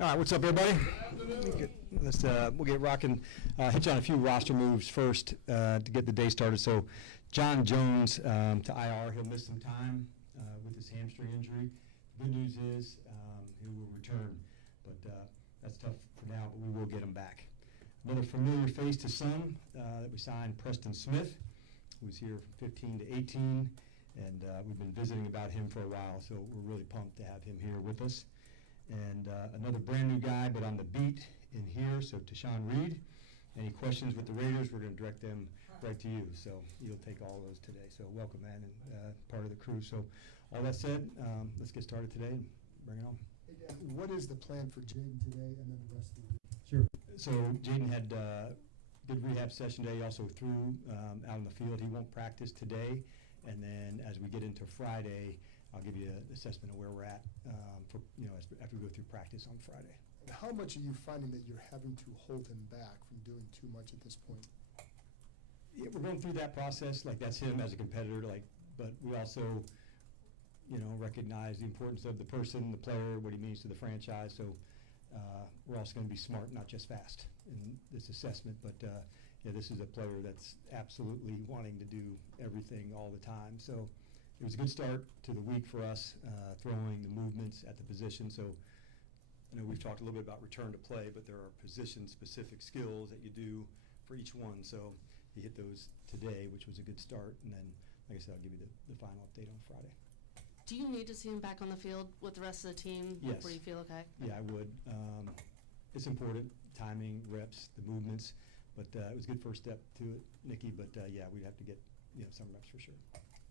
All right, what's up, everybody? We'll get rocking. Hit you on a few roster moves first to get the day started. So, John Jones to IR. He'll miss some time with his hamstring injury. The good news is he will return, but that's tough for now. But we will get him back. Another familiar face to some that we signed, Preston Smith, who's here from 15 to 18, and we've been visiting about him for a while. So we're really pumped to have him here with us. And another brand new guy, but on the beat in here, so Tashawn Reed. Any questions with the Raiders, we're going to direct them right to you. So you'll take all those today. So welcome, man, and part of the crew. So all that said, let's get started today and bring it on. Hey, Dan, what is the plan for Jayden today and then the rest of the week? Sure. So Jayden had good rehab session today, also threw out on the field. He won't practice today. And then as we get into Friday, I'll give you an assessment of where we're at after we go through practice on Friday. And how much are you finding that you're having to hold him back from doing too much at this point? Yeah, we're going through that process. Like, that's him as a competitor. But we also, recognize the importance of the person, the player, what he means to the franchise. So we're also going to be smart, not just fast in this assessment. But this is a player that's absolutely wanting to do everything all the time. So it was a good start to the week for us, throwing the movements at the position. So I know we've talked a little bit about return to play, but there are position-specific skills that you do for each one. So he hit those today, which was a good start. And then, like I said, I'll give you the final update on Friday. Do you need to see him back on the field with the rest of the team Yes. before you feel okay? Yeah, I would. It's important, timing, reps, the movements. But it was a good first step to it, Nikki. But, we'd have to get some reps for sure.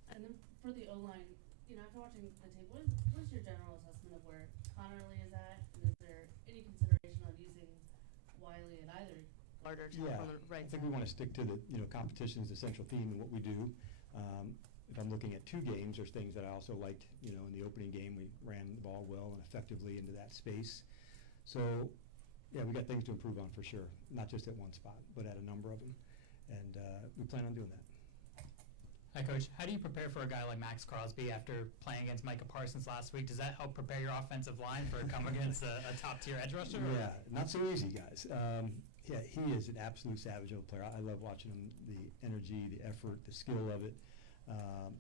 And then for the O-line, after watching the tape, what is your general assessment of where Connerly is at? And is there any consideration on using Wiley at either guard or tackle on the right I think side? we want to stick to the, competition is the central theme in what we do. If I'm looking at two games, there's things that I also liked, in the opening game. We ran the ball well and effectively into that space. So, we got things to improve on for sure, not just at one spot, but at a number of them. And we plan on doing that. Hi, Coach. How do you prepare for a guy like Max Crosby after playing against Micah Parsons last week? Does that help prepare your offensive line for come against a top-tier edge rusher? Yeah, not so easy, guys. He is an absolute savage of a player. I love watching him, the energy, the effort, the skill of it.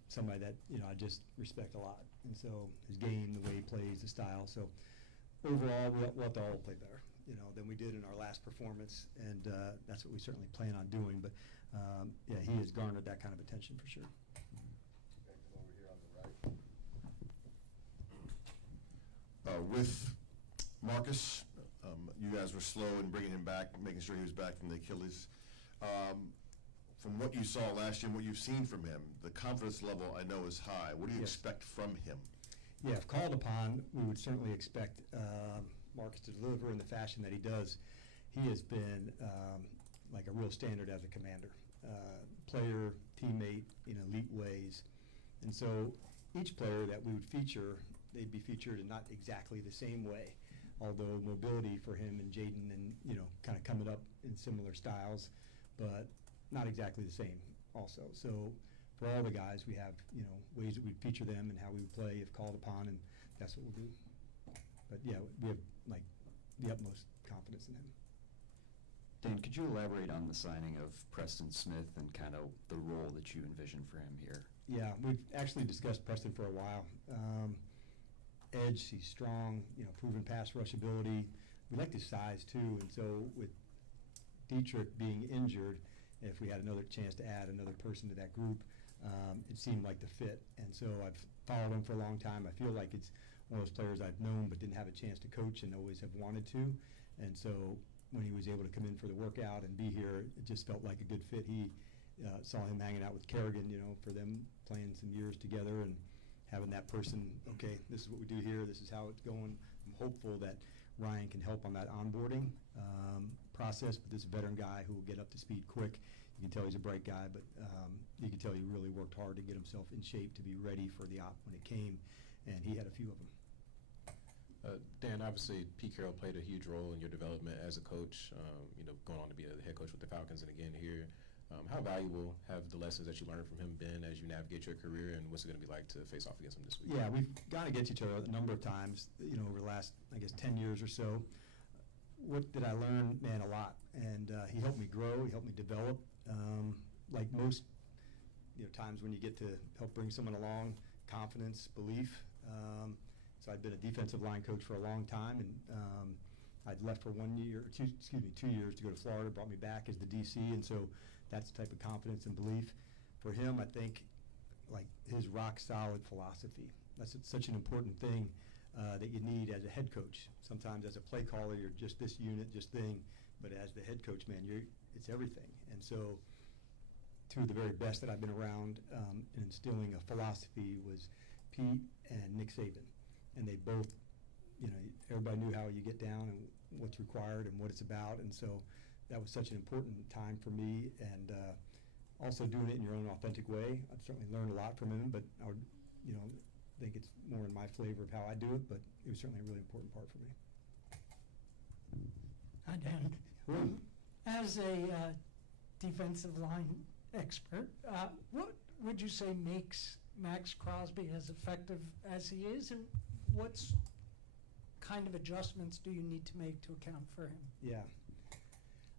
Somebody that, I just respect a lot. And so his game, the way he plays, the style. So overall, we'll have to all play better, than we did in our last performance. And that's what we certainly plan on doing. But he has garnered that kind of attention for sure. Okay, come over here on the right. With Marcus, you guys were slow in bringing him back, making sure he was back from the Achilles. From what you saw last year and what you've seen from him, the confidence level I know is high. What do you expect from him? Yeah, if called upon, we would certainly expect Marcus to deliver in the fashion that he does. He has been like a real standard as a commander, player, teammate in elite ways. And so each player that we would feature, they'd be featured in not exactly the same way, although mobility for him and Jayden and, kind of coming up in similar styles, but not exactly the same also. So for all the guys, we have, ways that we'd feature them and how we would play if called upon, and that's what we'll do. But, we have, the utmost confidence in him. Dan, could you elaborate on the signing of Preston Smith and kind of the role that you envision for him here? Yeah, we've actually discussed Preston for a while. Edge, he's strong, proven pass rush ability. We liked his size too, and so with Dietrich being injured, if we had another chance to add another person to that group, it seemed like the fit. And so I've followed him for a long time. I feel like it's one of those players I've known but didn't have a chance to coach and always have wanted to. And so when he was able to come in for the workout and be here, it just felt like a good fit. He saw him hanging out with Kerrigan, for them playing some years together and having that person, okay, this is what we do here, this is how it's going. I'm hopeful that Ryan can help on that onboarding process, but this veteran guy who will get up to speed quick. You can tell he's a bright guy, but you can tell he really worked hard to get himself in shape to be ready for the op when it came, and he had a few of them. Dan, obviously Pete Carroll played a huge role in your development as a coach, going on to be a head coach with the Falcons and again here. How valuable have the lessons that you learned from him been as you navigate your career, and what's it going to be like to face off against him this week? Yeah, we've got to get each other a number of times, over the last, I guess, 10 years or so. What did I learn? Man, a lot. And he helped me grow. He helped me develop. Like most, times when you get to help bring someone along, confidence, belief. So I'd been a defensive line coach for a long time, and I'd left for 2 years to go to Florida, brought me back as the DC, and so that's the type of confidence and belief. For him, I think, like his rock-solid philosophy. That's such an important thing that you need as a head coach. Sometimes as a play caller, you're just this unit, just thing, but as the head coach, man, it's everything. And so two of the very best that I've been around in instilling a philosophy was Pete and Nick Saban. And they both, everybody knew how you get down and what's required and what it's about. And so that was such an important time for me. And also doing it in your own authentic way. I've certainly learned a lot from him, but I would, think it's more in my flavor of how I do it, but it was certainly a really important part for me. Hi, Dan. As a defensive line expert, what would you say makes Max Crosby as effective as he is, and what's kind of adjustments do you need to make to account for him? Yeah.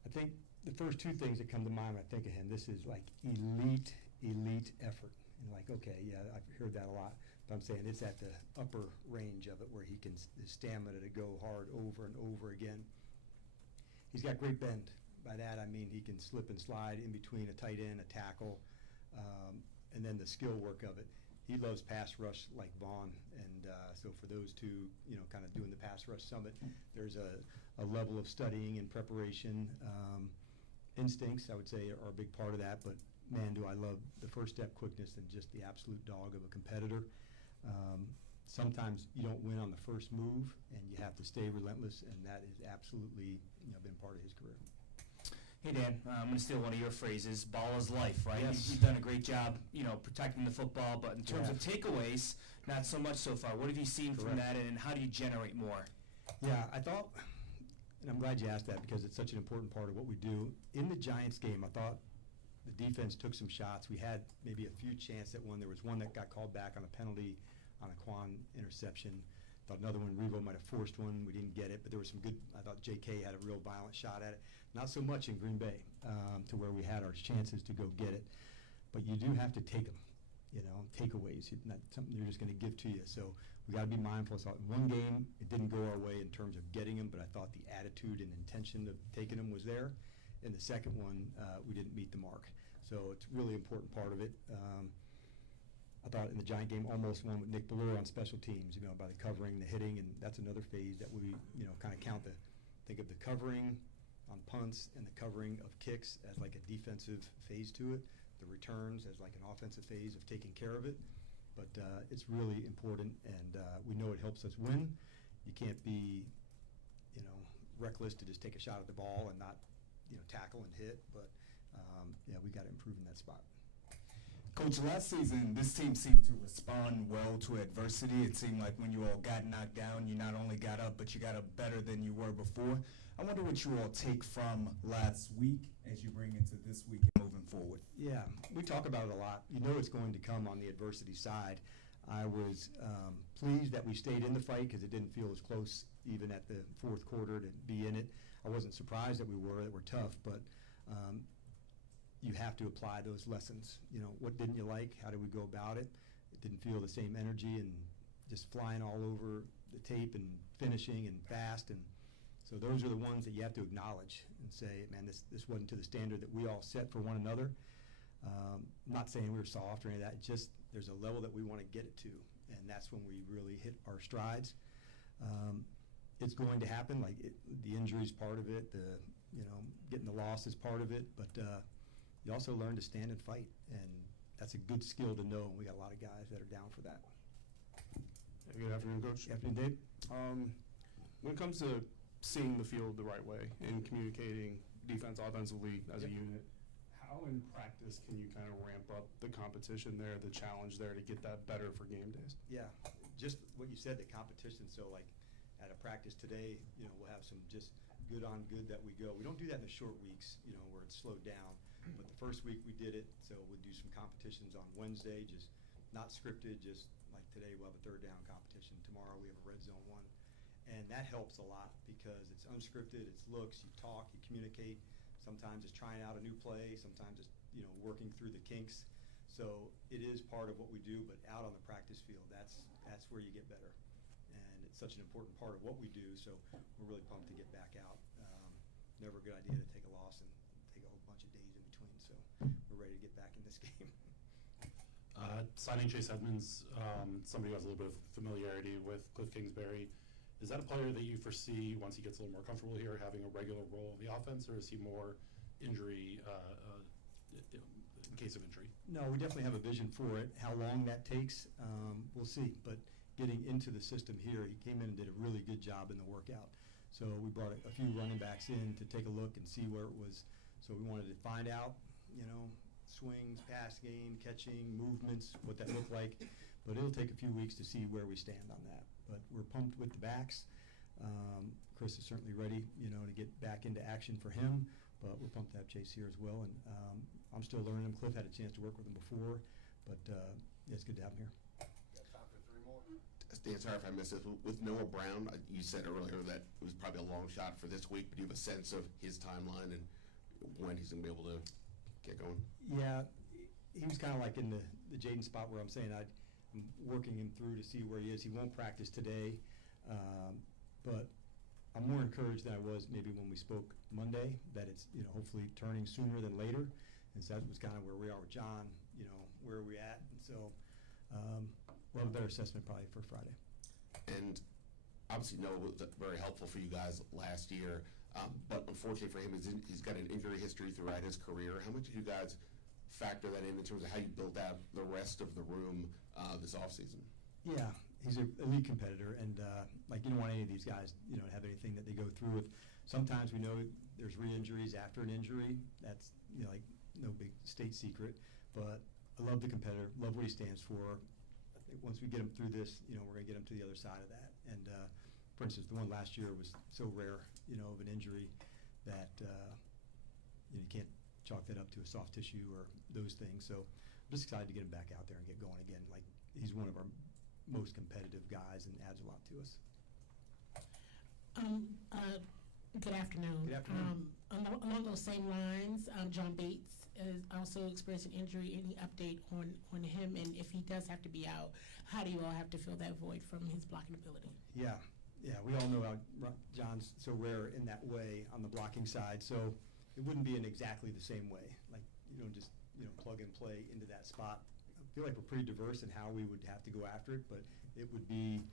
I think the first two things that come to mind when I think of him, this is like elite effort. And like, okay, yeah, I've heard that a lot, but I'm saying it's at the upper range of it where he can, his stamina to go hard over and over again. He's got great bend. By that I mean he can slip and slide in between a tight end, a tackle, and then the skill work of it. He loves pass rush like Vaughn, and so for those two, kind of doing the pass rush summit, there's a level of studying and preparation. Instincts, I would say, are a big part of that, but man, do I love the first step quickness and just the absolute dog of a competitor. Sometimes you don't win on the first move, and you have to stay relentless, and that is absolutely been part of his career. Hey, Dan, I'm going to steal one of your phrases, ball is life, right? Yes. You've done a great job, protecting the football, but in terms Yeah. of takeaways, not so much so far. What have you seen from Correct. that, and how do you generate more? Yeah, I thought, and I'm glad you asked that because it's such an important part of what we do. In the Giants game, I thought the defense took some shots. We had maybe a few chances at one. There was one that got called back on a penalty on a Quan interception. Thought another one, Revo might have forced one. We didn't get it, but there was some good, I thought JK had a real violent shot at it. Not so much in Green Bay to where we had our chances to go get it. But you do have to take them, takeaways. It's not something they're just going to give to you. So we got to be mindful. So in one game, it didn't go our way in terms of getting them, but I thought the attitude and intention of taking them was there. In the second one, we didn't meet the mark. So it's a really important part of it. I thought in the Giant game, almost won with Nick Ballure on special teams, by the covering, the hitting, and that's another phase that we, kind of think of the covering on punts and the covering of kicks as like a defensive phase to it, the returns as like an offensive phase of taking care of it. But it's really important, and we know it helps us win. You can't be, reckless to just take a shot at the ball and not, tackle and hit. But we got to improve in that spot. Coach, last season, this team seemed to respond well to adversity. It seemed like when you all got knocked down, you not only got up, but you got up better than you were before. I wonder what you all take from last week as you bring into this week and moving forward. Yeah, we talk about it a lot. It's going to come on the adversity side. I was pleased that we stayed in the fight because it didn't feel as close even at the fourth quarter to be in it. I wasn't surprised that we were tough, but you have to apply those lessons. What didn't you like? How did we go about it? It didn't feel the same energy and just flying all over the tape and finishing and fast. And so those are the ones that you have to acknowledge and say, man, this wasn't to the standard that we all set for one another. I'm not saying we were soft or any of that. It's just there's a level that we want to get it to, and that's when we really hit our strides. It's going to happen. The injuries part of it, getting the loss is part of it, but you also learn to stand and fight, and that's a good skill to know, and we got a lot of guys that are down for that. Good afternoon, Coach. Good afternoon, Dave. When it comes to seeing the field the right way and communicating defense, offensively as a unit, how in practice can you kind of ramp up the competition there, the challenge there to get that better for game days? Yeah, just what you said, the competition. So like at a practice today, we'll have some just good on good that we go. We don't do that in the short weeks, where it's slowed down. But the first week we did it, so we'll do some competitions on Wednesday, just not scripted, just like today we'll have a third down competition. Tomorrow we have a red zone one. And that helps a lot because it's unscripted, it's looks, you talk, you communicate. Sometimes it's trying out a new play, sometimes it's, working through the kinks. So it is part of what we do, but out on the practice field, that's where you get better. And it's such an important part of what we do, so we're really pumped to get back out. Never a good idea to take a loss and take a whole bunch of days in between, so we're ready to get back in this game. Signing Chase Edmonds, somebody who has a little bit of familiarity with Cliff Kingsbury, is that a player that you foresee, once he gets a little more comfortable here, having a regular role in the offense, or is he more injury, in case of injury? No, we definitely have a vision for it. How long that takes, we'll see. But getting into the system here, he came in and did a really good job in the workout. So we brought a few running backs in to take a look and see where it was. So we wanted to find out, swings, pass game, catching, movements, what that looked like. But it'll take a few weeks to see where we stand on that. But we're pumped with the backs. Chris is certainly ready, to get back into action for him. But we're pumped to have Chase here as well. And I'm still learning him. Cliff had a chance to work with him before. But it's good to have him here. Got time for 3 more. Dan, sorry if I missed this. With Noah Brown, you said earlier that it was probably a long shot for this week, but do you have a sense of his timeline and when he's going to be able to get going? Yeah, he was kind of like in the Jayden spot where I'm saying I'm working him through to see where he is. He won't practice today, but I'm more encouraged than I was maybe when we spoke Monday, that it's, hopefully turning sooner than later. And so that was kind of where we are with John, where are we at? And so we'll have a better assessment probably for Friday. And obviously Noah was very helpful for you guys last year, but unfortunately for him, he's got an injury history throughout his career. How much did you guys factor that in terms of how you build out the rest of the room this offseason? Yeah, he's an elite competitor, and you don't want any of these guys, to have anything that they go through with. Sometimes we know there's re-injuries after an injury. That's, no big state secret. But I love the competitor, love what he stands for. I think once we get him through this, we're going to get him to the other side of that. And for instance, the one last year was so rare, of an injury that you can't chalk that up to a soft tissue or those things. So I'm just excited to get him back out there and get going again. Like, he's one of our most competitive guys and adds a lot to us. Good afternoon. Good afternoon. Along those same lines, John Bates is also experiencing injury. Any update on him, and if he does have to be out, how do you all have to fill that void from his blocking ability? Yeah, we all know how John's so rare in that way on the blocking side, so it wouldn't be in exactly the same way. Like, you don't just, plug and play into that spot. I feel like we're pretty diverse in how we would have to go after it, but it would be,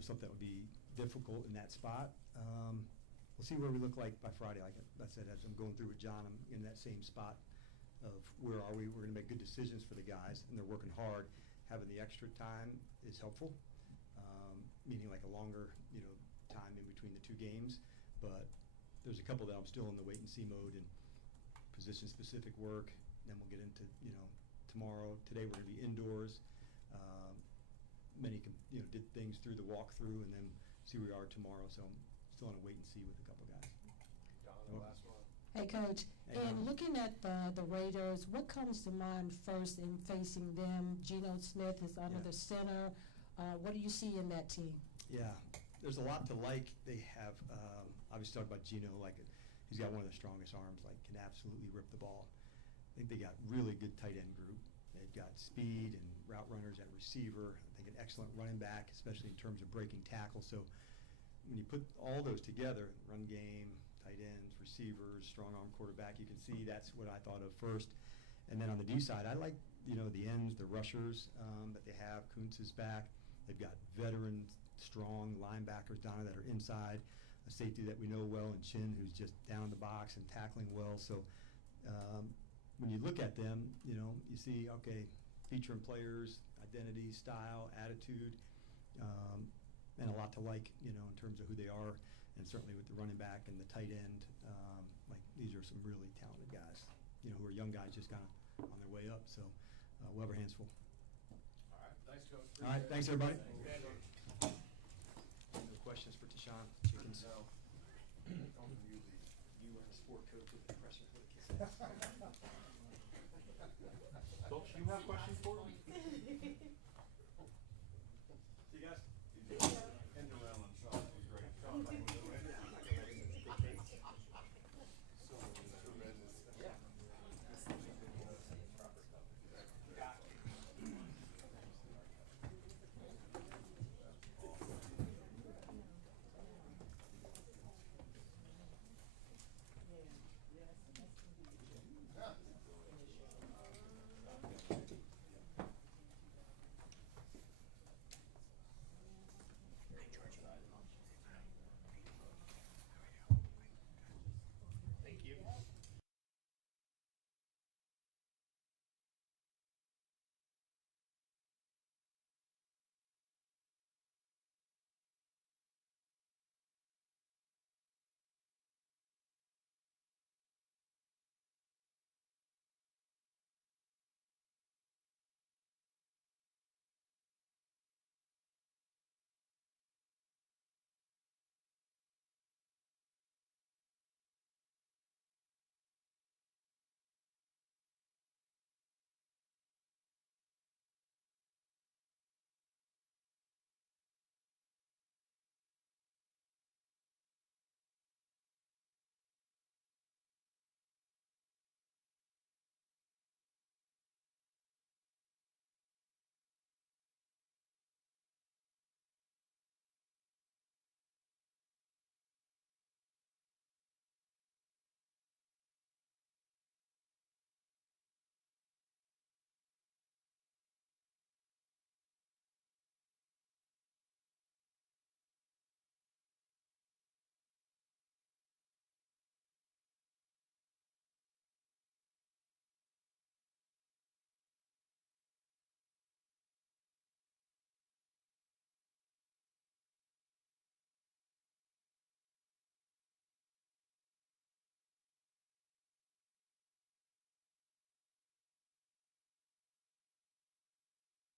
something that would be difficult in that spot. We'll see where we look like by Friday. Like I said, as I'm going through with John, I'm in that same spot of where are we. We're going to make good decisions for the guys, and they're working hard. Having the extra time is helpful, meaning like a longer, time in between the 2 games. But there's a couple that I'm still in the wait and see mode and position-specific work. Then we'll get into, tomorrow. Today we're going to be indoors. Many, did things through the walkthrough, and then see where we are tomorrow. So I'm still on a wait and see with a couple guys. Don, the last one. Hey, Coach, Hey, and Don. looking at the Raiders, what comes to mind first in facing them? Geno Smith is under Yeah. the center. What do you see in that team? Yeah, there's a lot to like. They have, obviously talk about Geno, he's got one of the strongest arms, can absolutely rip the ball. I think they got really good tight end group. They've got speed and route runners at receiver. I think an excellent running back, especially in terms of breaking tackle. So when you put all those together, run game, tight ends, receivers, strong arm quarterback, you can see that's what I thought of first. And then on the D side, I like, the ends, the rushers that they have. Kuntz is back. They've got veteran, strong linebackers down that are inside. A safety that we know well in Chin, who's just down in the box and tackling well. So when you look at them, you see, okay, featuring players, identity, style, attitude, and a lot to like, in terms of who they are, and certainly with the running back and the tight end, these are some really talented guys, who are young guys just kind of on their way up. So we'll have our hands full. All right, thanks, Coach. All right, thanks, everybody. Thanks. No questions for Tashawn? Chickens? No. Don't review the you weren't a sport coach with the pressure for the kids. Coach, you have questions for me? See you guys. End around on Sean, that was great. Sean,